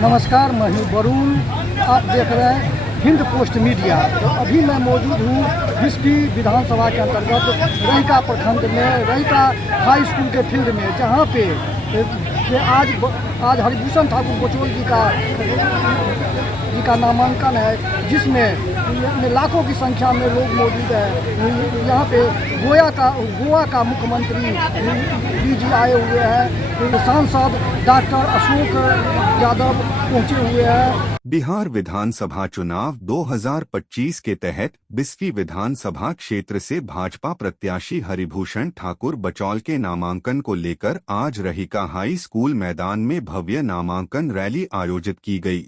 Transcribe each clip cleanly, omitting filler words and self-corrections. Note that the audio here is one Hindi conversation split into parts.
नमस्कार, मैं हूँ वरुण। आप देख रहे हैं हिंद पोस्ट मीडिया। तो अभी मैं मौजूद हूँ बिस्फी विधानसभा के अंतर्गत रहिका प्रखंड में रहिका हाई स्कूल के फील्ड में, जहाँ पे आज हरिभूषण ठाकुर बचौल जी का नामांकन है, जिसमें लाखों की संख्या में लोग मौजूद हैं। यहाँ पे गोवा का मुख्यमंत्री जी आए हुए हैं, सांसद डॉक्टर अशोक यादव पहुंचे हुए हैं। बिहार विधानसभा चुनाव 2025 के तहत बिस्फी विधानसभा क्षेत्र से भाजपा प्रत्याशी हरिभूषण ठाकुर बचौल के नामांकन को लेकर आज रहिका हाई स्कूल मैदान में भव्य नामांकन रैली आयोजित की गई।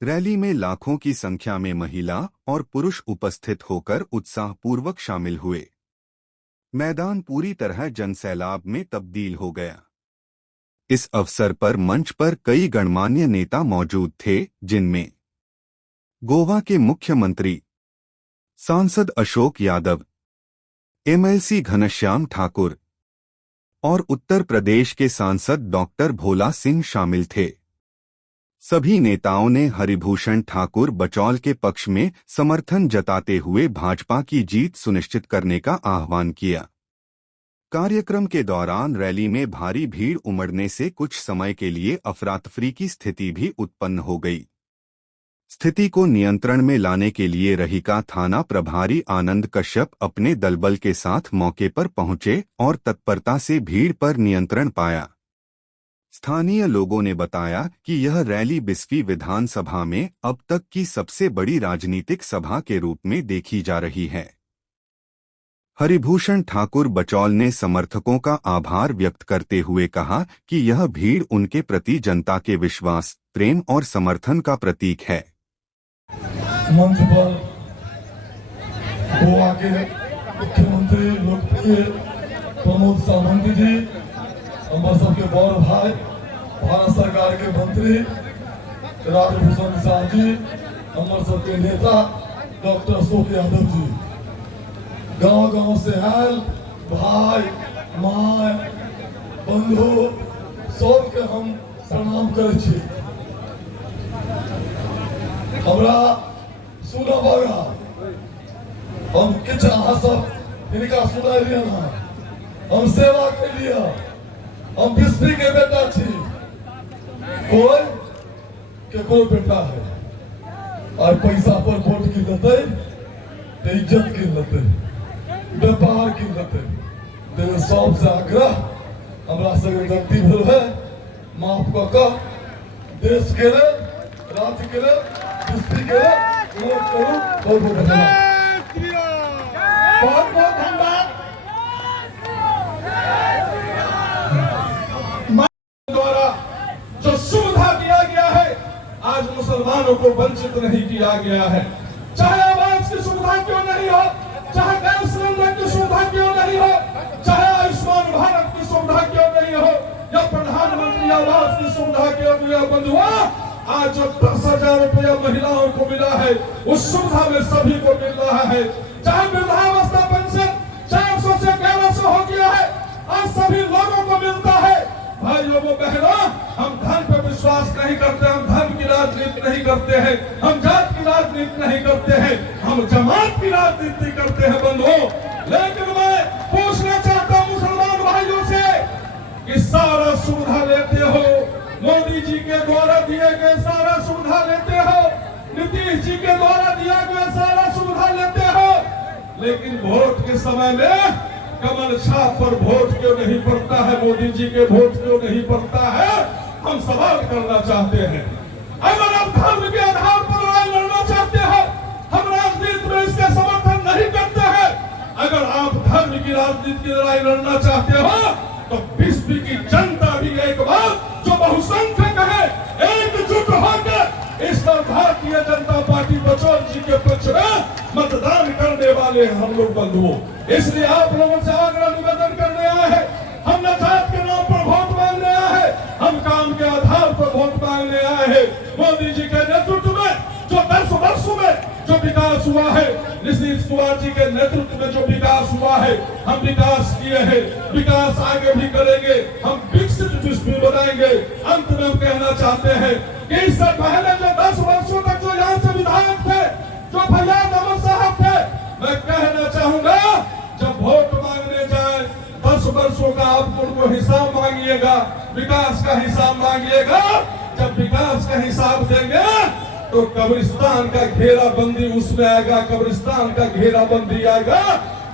रैली में लाखों की संख्या में महिला और पुरुष उपस्थित होकर उत्साहपूर्वक शामिल हुए। मैदान पूरी तरह जनसैलाब में तब्दील हो गया। इस अवसर पर मंच पर कई गणमान्य नेता मौजूद थे, जिनमें गोवा के मुख्यमंत्री सांसद अशोक यादव, एमएलसी घनश्याम ठाकुर और उत्तर प्रदेश के सांसद डॉक्टर भोला सिंह शामिल थे। सभी नेताओं ने हरिभूषण ठाकुर बचौल के पक्ष में समर्थन जताते हुए भाजपा की जीत सुनिश्चित करने का आह्वान किया। कार्यक्रम के दौरान रैली में भारी भीड़ उमड़ने से कुछ समय के लिए अफरा-तफरी की स्थिति भी उत्पन्न हो गई। स्थिति को नियंत्रण में लाने के लिए रहिका थाना प्रभारी आनंद कश्यप अपने दलबल के साथ मौके पर पहुंचे और तत्परता से भीड़ पर नियंत्रण पाया। स्थानीय लोगों ने बताया कि यह रैली बिस्फी विधानसभा में अब तक की सबसे बड़ी राजनीतिक सभा के रूप में देखी जा रही है। हरिभूषण ठाकुर बचौल ने समर्थकों का आभार व्यक्त करते हुए कहा कि यह भीड़ उनके प्रति जनता के विश्वास, प्रेम और समर्थन का प्रतीक है। मंच पर गोवा के मुख्यमंत्री लोकप्रिय प्रमोद सावंत जी, हमारे सबके बड़ भाई भारत सरकार के मंत्री राजभूषण शाह जी, हमारे सबके नेता डॉक्टर अशोक यादव जी, गांव से आयल भाई माय बंधु सबके हम प्रणाम करे छी। हमरा सुना बगा हम किछ अहाँ सब इनका सुनाइलिए ना, हम सेवा के लिए हम बिस्फी के बेटा छी। कोई बेटा है और पैसा पर वोट की लेते, इज्जत की लेते, व्यापार की लेते, सबसे आग्रह हमरा सबके गलती भेल है, माफ कऽ देश के लिए, राज्य के लिए, बिस्फी के लिए बहुत बहुत धन्यवाद। बहुत बहुत धन्यवाद। द्वारा जो सुविधा दिया गया है, आज मुसलमानों को वंचित नहीं किया गया है। चाहे आवास की सुविधा क्यों नहीं हो, चाहे गैस सिलेंडर की सुविधा क्यों नहीं हो, चाहे आयुष्मान भारत की सुविधा क्यों नहीं हो, या प्रधानमंत्री आवास की सुविधा क्यों नहीं हो, बंधुआ आज जो 10,000 रुपया महिलाओं को मिला है, उस सुविधा में सभी को मिल रहा है। चाहे वृद्धावस्था पेंशन 400 से 1100 हो गया है, आज सभी लोगों को मिलता है। भाइयों वो बहनों, हम धन पर विश्वास नहीं करते, हम धर्म की राजनीति नहीं करते हैं, हम जात की राजनीति नहीं करते हैं, हम जमात की राजनीति करते हैं बंधुओं। लेकिन मैं पूछना चाहता हूं मुसलमान भाइयों से कि सारा सुविधा लेते हो, मोदी जी के द्वारा दिए गए सारा सुविधा लेते हो, नीतीश जी के द्वारा दिया गया सारा सुविधा लेते हो, लेकिन वोट के समय में कमल छाप पर वोट क्यों नहीं पड़ता है, मोदी जी के वोट क्यों नहीं पड़ता है, हम सवाल करना चाहते हैं। अगर आप धर्म के आधार पर लड़ाई लड़ना चाहते हो, हम राजनीति में इसके समर्थन नहीं करते हैं। अगर आप धर्म की राजनीति की लड़ाई लड़ना चाहते हो, तो बिस्फी की जनता भी एक बार जो बहुसंख्यक है, एकजुट होकर इस पर भारतीय जनता पार्टी बचौल जी के पक्ष में मतदान करने वाले हम लोग बंधुओं। इसलिए आप लोगों से आग्रह निवेदन करने आए हैं, हम न जात के नाम पर वोट मांगने आए हैं, हम काम के आधार पर वोट मांगने आए हैं। मोदी जी के नेतृत्व में जो 10 वर्षों में जो विकास हुआ है, नीतीश कुमार जी के नेतृत्व में जो विकास हुआ है, हम विकास किए हैं, विकास आगे भी करेंगे, हम विकसित बिस्फी बनाएंगे। अंत में कहना चाहते हैं कि इससे पहले जो 10 वर्षों तक जो यहाँ से विधायक थे, जो फैयाज अहमद साहब थे, मैं कहना चाहूंगा जब वोट मांगने जाए 10 वर्षों का आप उनको हिसाब मांगिएगा, विकास का हिसाब मांगिएगा। जब विकास का हिसाब देंगे तो कब्रिस्तान का घेराबंदी उसमें आएगा, कब्रिस्तान का घेराबंदी आएगा।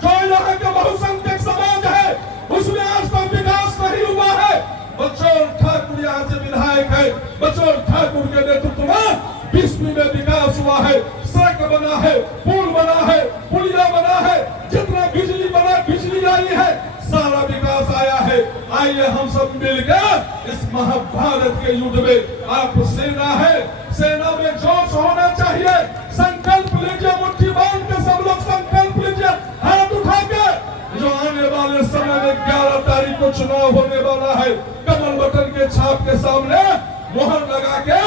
जो यहाँ का बहुसंख्यक समाज है उसमें आज तक विकास नहीं हुआ है। बचौल ठाकुर यहाँ से विधायक है, बचौल ठाकुर के नेतृत्व में बिस्मी में विकास हुआ है, सड़क बना है, पुल बना है, पुलिया बना है, जितना बिजली बना, बिजली आई है, सारा विकास आया है। आइए हम सब मिलकर इस महाभारत के युद्ध में, आप सेना है, सेना में जोश होना चाहिए। संकल्प लीजिए, मुट्ठी बांध के सब लोग संकल्प लीजिए, हाथ उठा के। जो आने वाले समय में 11 तारीख को चुनाव होने वाला है, कमल बटन के छाप के सामने मोहर लगा के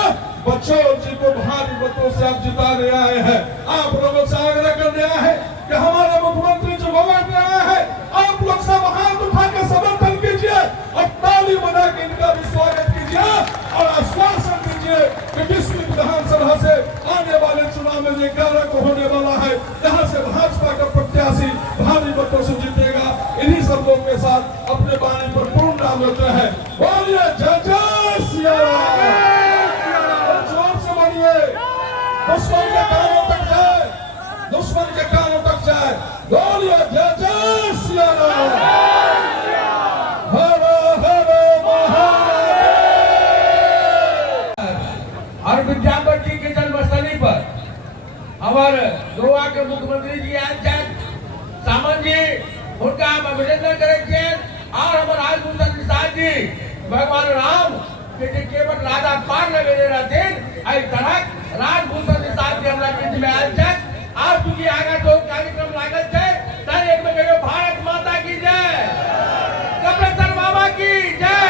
बचौल जी को भारी मतों से आप जिताने आए हैं। आप लोगों से आग्रह करने आए हैं कि हमारे मुख्यमंत्री जो भवन में आए हैं, आप लोग सब हाथ उठा के समर्थन कीजिए और ताली बना के इनका भी स्वागत कीजिए और आश्वासन दीजिए कि बिस्मी विधानसभा से आने वाले चुनाव में 11 को होने वाला है, यहाँ से भाजपा का प्रत्याशी भारी मतों से जीतेगा। इन्हीं शब्दों के साथ अपने वाणी पर पूर्ण नाम लेते हैं। बोलिए जय जय सिया राम। जोर से बोलिए, दुश्मन के कानों तक जाए, दुश्मन के कानों तक जाए। बोलिए जय जय सिया राम। हर हर महादेव। और विद्यापत जी के जन्मस्थली पर हमारे गोवा के मुख्यमंत्री जी आए थे, सामंत जी, उनका हम अभिनंदन करेंगे। और हमारे राजभूषण प्रसाद जी, भगवान राम के केवल राजा पार लगे रहते आई तरह राजभूषण प्रसाद जी हमारा बीच में आए थे। आप चूंकि आगे जो कार्यक्रम लागत थे, तार एक में कहो भारत माता की जय, कपिलेश्वर बाबा की जय।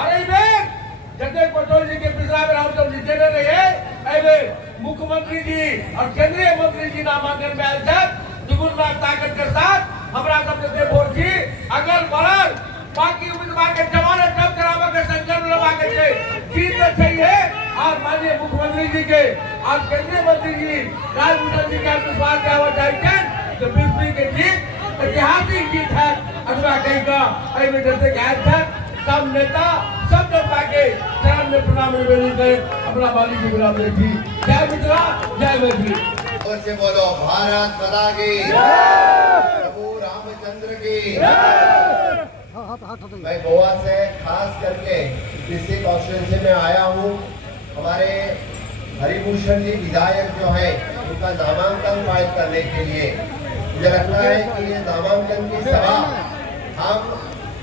अरे में जगदीश पटेल जी के पिछला में हम सब जीते रहे, अरे मुख्यमंत्री जी और केंद्रीय मंत्री जी नामांकन में आए थे। दुगुना ताकत के साथ हमारा सबसे वोट जी अगल बगल बाकी उम्मीदवार के जमानत जब्त करावा के संकल्प लगा के जीत चाहिए। और माननीय मुख्यमंत्री जी के और केंद्रीय मंत्री जी राजभूषण जी का विश्वास दिया जाए तो बिस्मी के जीत ऐतिहासिक जीत है। अथवा कहीं का अभी जैसे था सब नेता सब जनता के चरण में प्रणाम निवेदन करें। अपना मालिक जी गुलाम जी, जय मित्रा, जय मैत्री। और से बोलो भारत माता की, प्रभु रामचंद्र की। मैं गोवा से खास करके इसी कॉन्स्टिट्यूंसी में आया हूँ। हमारे हरिभूषण जी विधायक जो है उनका नामांकन फाइल करने के लिए मुझे लगता है कि ये नामांकन की सभा हम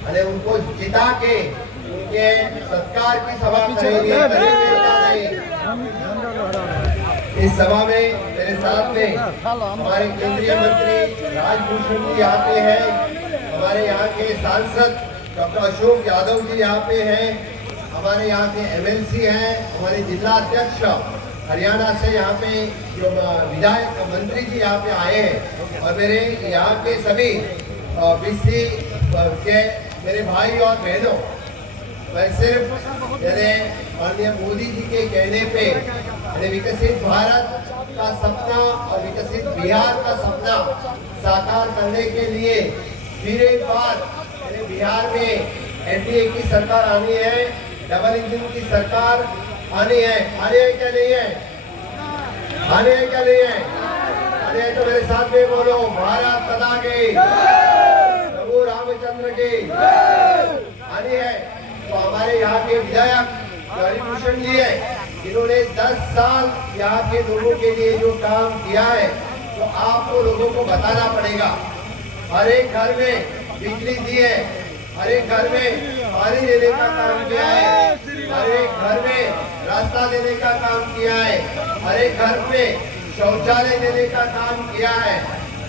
उनको जिता के उनके सत्कार की सभा करेंगे। इस सभा में मेरे साथ में हमारे केंद्रीय मंत्री राजभूषण जी आते हैं, हमारे यहाँ के सांसद डॉक्टर अशोक यादव जी यहाँ पे हैं, हमारे यहाँ के एमएलसी हैं, हमारे जिला अध्यक्ष हरियाणा से यहाँ पे जो विधायक मंत्री जी यहाँ पे आए हैं, और मेरे यहाँ के सभी बीसी के मेरे भाई और बहनों, मैं सिर्फ माननीय मोदी जी के कहने पे विकसित भारत का सपना और विकसित बिहार का सपना साकार करने के लिए फिर एक बार बिहार में एनडीए की सरकार आनी है, डबल इंजन की सरकार आनी है। आने है क्या नहीं है? आने है क्या नहीं है? आने है तो मेरे साथ में बोलो भारत माता की, प्रभु रामचंद्र की। आनी है तो हमारे यहाँ के विधायक हरिभूषण जी है, इन्होंने 10 साल यहाँ के लोगों के लिए जो काम किया है तो आपको लोगों को बताना पड़ेगा। हर एक घर में बिजली दी है, हर एक घर में पानी देने का काम किया है, हर एक घर में रास्ता देने का काम किया है, हर एक घर में शौचालय देने का काम किया है।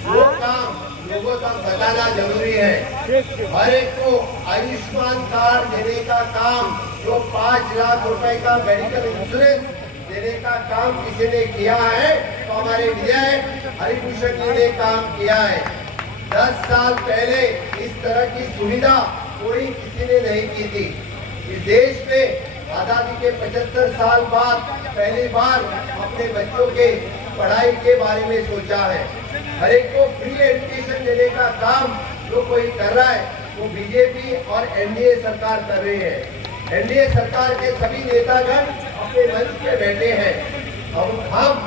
वो काम लोगों तक बताना जरूरी है। हर एक को आयुष्मान कार्ड देने का काम, जो 5 लाख रुपए का मेडिकल इंश्योरेंस देने का काम किसी ने किया है तो हमारे विधायक हरिभूषण जी ने काम किया है। 10 साल पहले इस तरह की सुविधा कोई किसी ने नहीं की थी। इस देश में आजादी के 75 साल बाद पहली बार अपने बच्चों के पढ़ाई के बारे में सोचा है। हर एक को फ्री एजुकेशन देने का काम जो कोई कर रहा है वो बीजेपी और एनडीए सरकार कर रही है। एनडीए सरकार के सभी नेतागण अपने मंच पे बैठे हैं। हम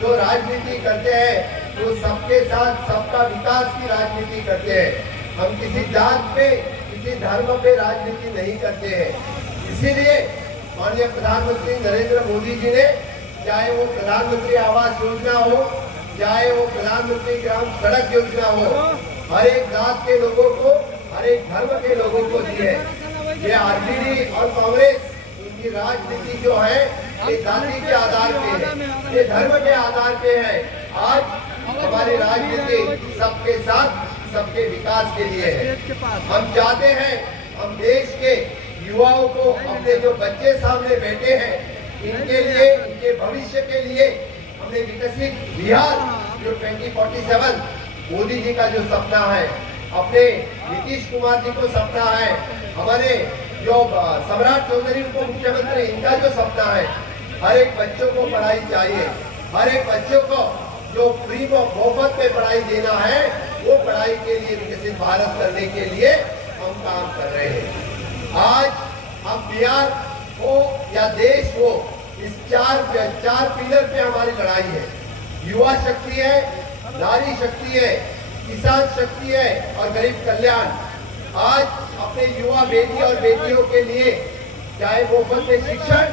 जो राजनीति करते हैं तो सबके साथ सबका विकास की राजनीति करते हैं। हम किसी जात पे किसी धर्म पे राजनीति नहीं करते हैं। इसीलिए माननीय प्रधानमंत्री नरेंद्र मोदी जी ने, चाहे वो प्रधानमंत्री आवास योजना हो, चाहे वो प्रधानमंत्री ग्राम सड़क योजना हो, हर एक जात के लोगों को, हर एक धर्म के लोगों को दी है। ये आरजेडी और कांग्रेस इनकी राजनीति जो है ये जाति के आधार पे है, ये धर्म के आधार पे है। आज हमारी राजनीति सबके साथ सबके विकास के लिए है। हम चाहते हैं हम देश के युवाओं को, अपने जो बच्चे सामने बैठे हैं, इनके लिए, इनके भविष्य के लिए हमने विकसित बिहार जो 2047 मोदी जी का जो सपना है, अपने नीतीश कुमार जी को सपना है, हमारे जो सम्राट चौधरी को मुख्यमंत्री, इनका जो सपना है, हर एक बच्चों को पढ़ाई चाहिए। हर एक बच्चों को जो फ्री मुफ्त में पढ़ाई देना है, वो पढ़ाई के लिए विकसित भारत करने के लिए हम काम कर रहे हैं। आज हम बिहार हो या देश हो, इस चार पिलर पे हमारी लड़ाई है। युवा शक्ति है, नारी शक्ति है, किसान शक्ति है और गरीब कल्याण। आज अपने युवा बेटी और बेटियों के लिए चाहे मुफ्त में शिक्षण,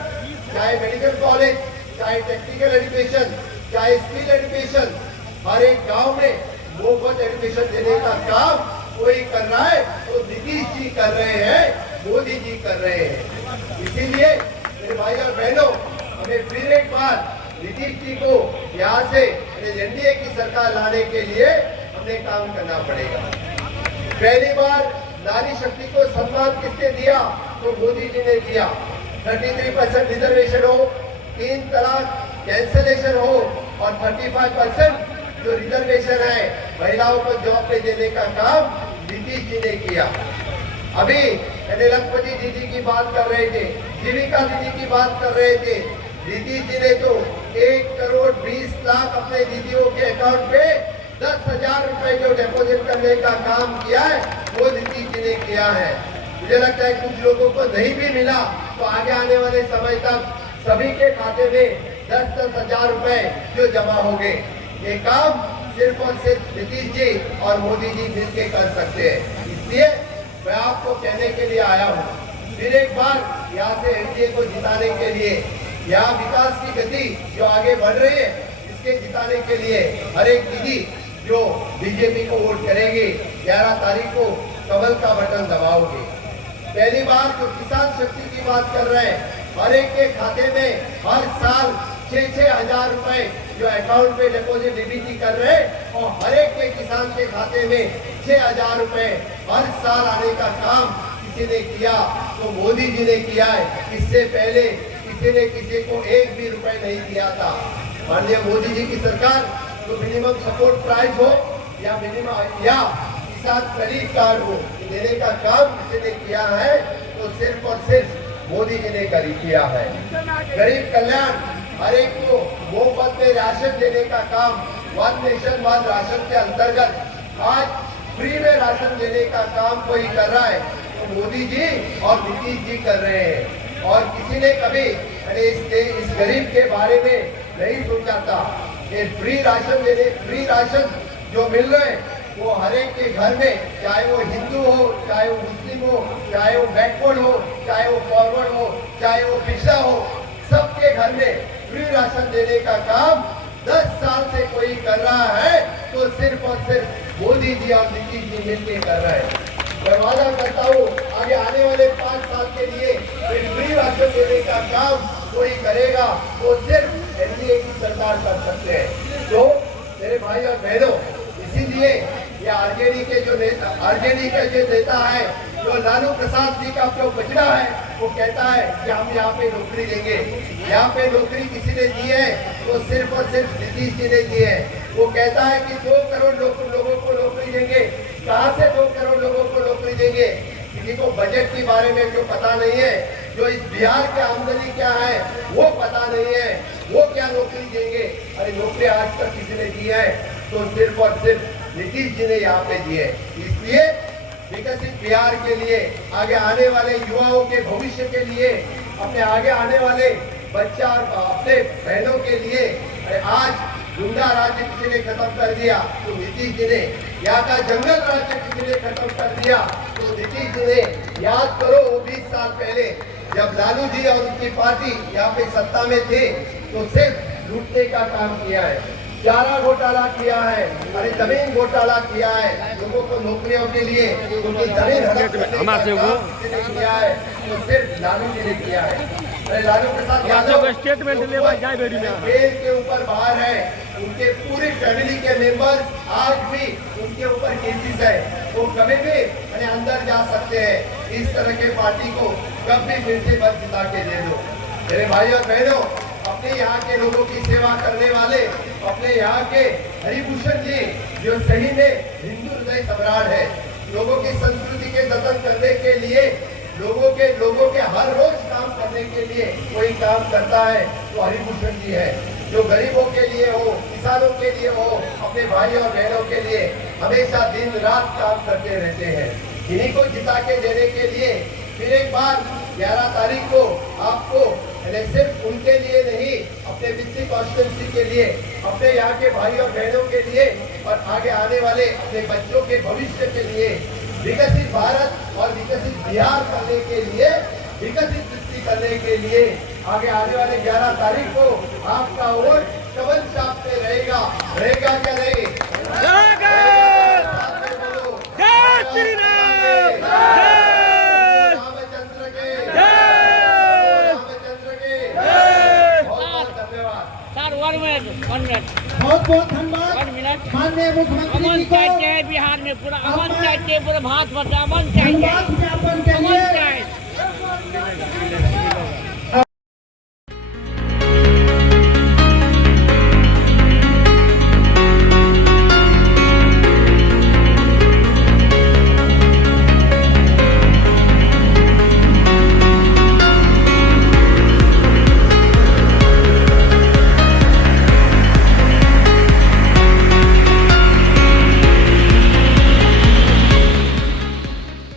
चाहे मेडिकल कॉलेज, चाहे टेक्निकल एजुकेशन, चाहे स्किल एजुकेशन, हर एक गांव में मुफ्त एजुकेशन देने का काम कोई कर रहा है तो नीतीश जी कर रहे हैं, मोदी जी कर रहे हैं। इसीलिए मेरे भाई और बहनों, हमें फिर एक बार नीतीश जी को यहाँ से एनडीए की सरकार लाने के लिए हमें काम करना पड़ेगा। पहली बार नारी शक्ति को सम्मान किसने दिया? तो मोदी जी ने दिया। 33% रिजर्वेशन हो, 3 तलाक कैंसलेशन हो और 35% जो रिजर्वेशन है महिलाओं को जॉब पे देने का काम नीतीश जी ने किया। अभी लखपति दीदी की बात कर रहे थे, जीविका दीदी की बात कर रहे थे। नीतीश जी ने तो 1 करोड़ 20 लाख अपने दीदियों के अकाउंट पे 10,000 रुपए जो डिपॉजिट करने का काम किया है, वो नीतीश जी ने किया है। मुझे लगता है कुछ लोगों को नहीं भी मिला तो आगे आने वाले समय तक सभी के खाते में 10-10 हजार रुपए जो जमा होंगे। ये काम सिर्फ और सिर्फ नीतीश जी और मोदी जी मिलकर कर सकते हैं। इसलिए मैं आपको कहने के लिए आया हूँ, फिर एक बार यहाँ से एनडीए को जिताने के लिए, यहाँ विकास की गति जो आगे बढ़ रही है, इसके जिताने के लिए हर एक दीदी जो बीजेपी को वोट करेंगे, 11 तारीख को कमल का बटन दबाओगे। पहली बार जो किसान शक्ति की बात कर रहे हैं, हर एक के खाते में हर साल 6-6 हजार रुपए जो अकाउंट पे डिपॉजिट डीबीटी कर रहे हैं और हर एक के किसान के खाते में 6,000 रुपए हर साल आने का काम किसी ने किया तो मोदी जी ने किया है। इससे पहले किसी ने किसी को 1 भी रुपए नहीं दिया था। माननीय मोदी जी की सरकार तो मिनिमम सपोर्ट प्राइस हो या मिनिमम या किसान क्रेडिट कार्ड हो, देने का काम किसी ने किया है तो सिर्फ और सिर्फ मोदी जी ने किया है। गरीब कल्याण, हर एक को मुफ्त में राशन देने का काम वन नेशन वन राशन के अंतर्गत आज फ्री में राशन देने का काम कोई कर रहा है तो मोदी जी और नीतीश जी कर रहे हैं। और किसी ने कभी इस गरीब के बारे में नहीं सोचा था कि फ्री राशन जो मिल रहे हैं वो हर एक के घर में, चाहे वो हिंदू हो, चाहे वो मुस्लिम हो, चाहे वो बैकवर्ड हो, चाहे वो फॉरवर्ड हो, चाहे वो पिछड़ा हो, सबके घर में फ्री राशन देने का काम 10 साल से कोई कर रहा है तो सिर्फ और सिर्फ मोदी जी और नीतीश जी मिलकर कर रहे हैं। मैं वादा करता हूँ आगे आने वाले 5 साल के लिए फ्री राशन देने का काम कोई करेगा वो सिर्फ एनडीए की सरकार कर सकते हैं। तो मेरे भाई और बहनों, इसीलिए ये आरजेडी के जो नेता है, जो लालू प्रसाद जी का जो बचड़ा है, वो कहता है कि हम यहाँ पे नौकरी देंगे। यहाँ पे नौकरी किसी ने दी है तो सिर्फ और सिर्फ नीतीश जी ने दी है। वो कहता है कि 2 करोड़ लोगों को नौकरी देंगे। कहाँ से 2 करोड़ लोगों को नौकरी देंगे? किसी को बजट के बारे में जो पता नहीं है, जो इस बिहार की आमदनी क्या है वो पता नहीं है, वो क्या नौकरी देंगे। अरे नौकरी आज तक किसी ने दी है तो सिर्फ और सिर्फ नीतीश जी ने यहाँ पे दी है। इसलिए विकसित बिहार के लिए, आगे आने वाले युवाओं के भविष्य के लिए, अपने आगे आने वाले बच्चा और अपने बहनों के लिए, आज गुंडा राज्य किसी ने खत्म कर दिया तो नीतीश जी ने, यहाँ का जंगल राज्य किसी ने खत्म कर दिया तो नीतीश जी ने। याद करो वो 20 साल पहले जब लालू जी और उनकी पार्टी यहाँ पे सत्ता में थे तो सिर्फ लूटने का काम किया है, चारा घोटाला किया है, अरे जमीन घोटाला किया है, लोगों को नौकरियों के लिए उनकी जमीन हड़प करने का काम किसने किया है तो सिर्फ लालू जी ने किया है। अरे लालू प्रसाद यादव स्टेटमेंट जेल के ऊपर बाहर है, उनके पूरी फैमिली के मेंबर आज भी उनके ऊपर केसेस है, वो कभी भी अंदर जा सकते हैं। इस तरह के पार्टी को कभी फिर से मत जिता के दे दो। मेरे भाई और बहनों, अपने यहाँ के लोगों की सेवा करने वाले अपने यहाँ के हरिभूषण जी जो सही में हिंदू हृदय सम्राट है, लोगों की संस्कृति के जतन करने के लिए, लोगों के हर रोज काम करने के लिए कोई काम करता है तो हरिभूषण जी है। जो गरीबों के लिए हो, किसानों के लिए हो, अपने भाई और बहनों के लिए हमेशा दिन रात काम करते रहते हैं। इन्हीं को जिता के देने के लिए फिर एक बार 11 तारीख को आपको सिर्फ उनके लिए नहीं, अपने बिस्सी कॉन्स्टिट्यूंसी के लिए, अपने यहाँ के भाई और बहनों के लिए और आगे आने वाले अपने बच्चों के भविष्य के लिए, विकसित भारत और विकसित बिहार करने के लिए, विकसित बिस्सी करने के लिए आगे आने वाले 11 तारीख को आपका वोट कमल छाप पे रहेगा। रहेगा क्या नहीं? जय श्री राम, रामचंद्र के, बहुत बहुत धन्यवाद माननीय मुख्यमंत्री जी को। बिहार में पूरा अमन चाहिए, पूरा भारत वर्ष अमन चाहिए, धन्यवाद ज्ञापन के लिए